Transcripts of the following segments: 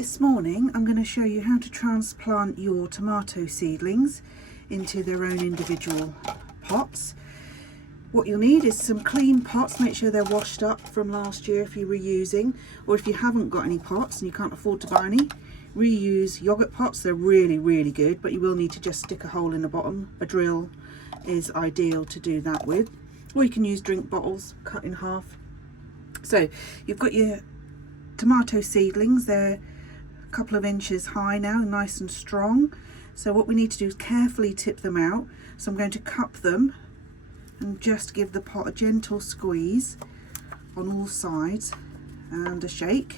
This morning I'm going to show you how to transplant your tomato seedlings into their own individual pots. What you'll need is some clean pots. Make sure they're washed up from last year if you're reusing, or if you haven't got any pots and you can't afford to buy any, reuse yogurt pots. They're really good, but you will need to just stick a hole in the bottom. A drill is ideal to do that with, or you can use drink bottles cut in half. So you've got your tomato seedlings. They're a couple of inches high now, nice and strong. So what we need to do is carefully tip them out. So I'm going to cup them and just give the pot a gentle squeeze on all sides and a shake.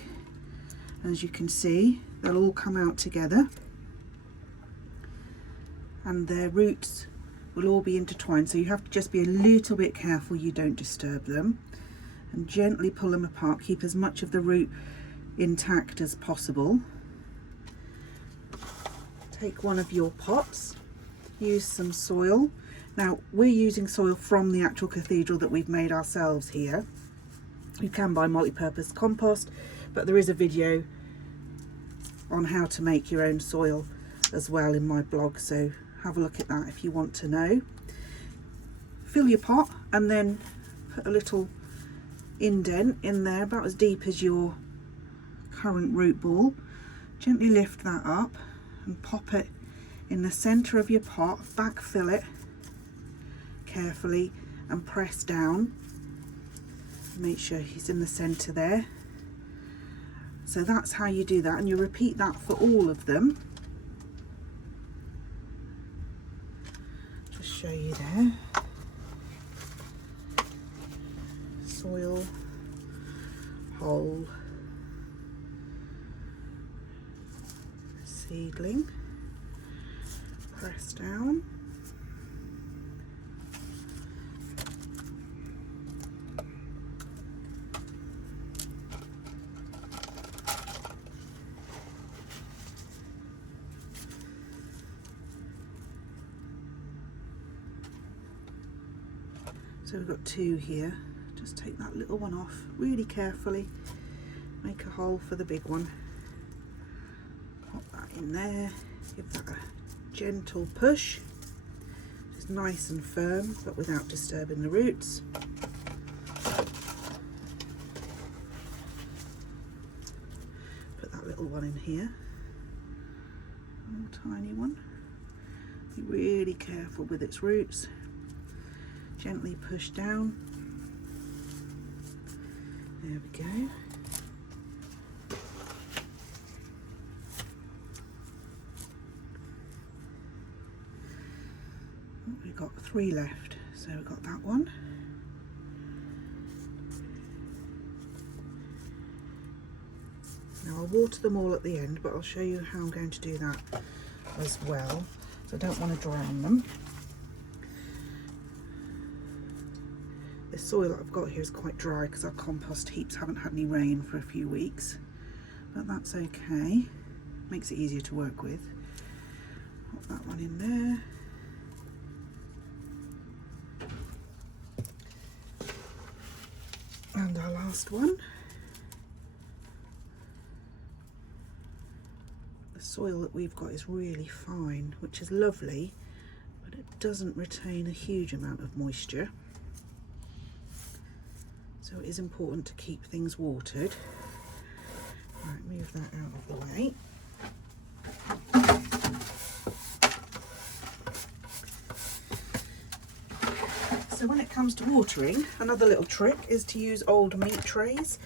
As you can see, they'll all come out together and their roots will all be intertwined, so you have to just be a little bit careful you don't disturb them, and gently pull them apart. Keep as much of the root intact as possible. Take one of your pots, use some soil. Now we're using soil from the actual cathedral that we've made ourselves here. You can buy multi-purpose compost, but there is a video on how to make your own soil as well in my blog, so have a look at that if you want to know. Fill your pot and then put a little indent in there about as deep as your current root ball. Gently lift that up and pop it in the center of your pot. Backfill it carefully and press down. Make sure he's in the center there. So that's how you do that, and you repeat that for all of them. Just show you there. Soil, hole, seedling, press down. So we've got two here. Just take that little one off really carefully. Make a hole for the big one. Pop that in there. Give that a gentle push. Just nice and firm, but without disturbing the roots. Put that little one in here. A little tiny one. Be really careful with its roots. Gently push down. There we go. Oh, we've got three left, so we've got that one. Now I'll water them all at the end, but I'll show you how I'm going to do that as well. So I don't want to drown them. The soil that I've got here is quite dry because our compost heaps haven't had any rain for a few weeks, but that's okay. Makes it easier to work with. Pop that one in there. And our last one. The soil that we've got is really fine, which is lovely, but it doesn't retain a huge amount of moisture. So it is important to keep things watered. Right, move that out of the way. So when it comes to watering, another little trick is to use old meat trays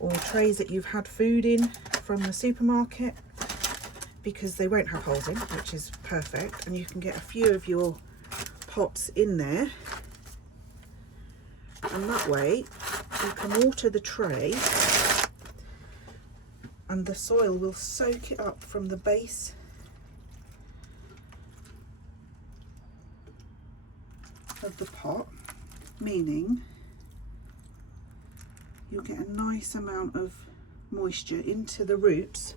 or trays that you've had food in from the supermarket, because they won't have holes in, which is perfect, and you can get a few of your pots in there, and that way you can water the tray and the soil will soak it up from the base of the pot, meaning you'll get a nice amount of moisture into the roots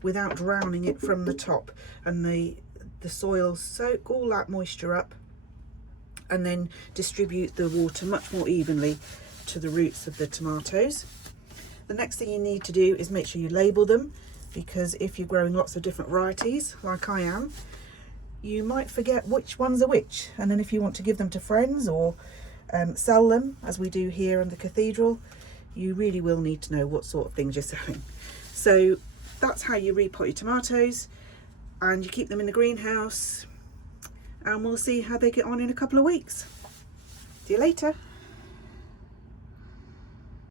without drowning it from the top, and the soil soak all that moisture up and then distribute the water much more evenly to the roots of the tomatoes. The next thing you need to do is make sure you label them. because if you're growing lots of different varieties like I am, you might forget which ones are which, and then if you want to give them to friends or sell them, as we do here in the cathedral, you really will need to know what sort of things you're selling. So that's how you repot your tomatoes, and you keep them in the greenhouse, and we'll see how they get on in a couple of weeks. See you later.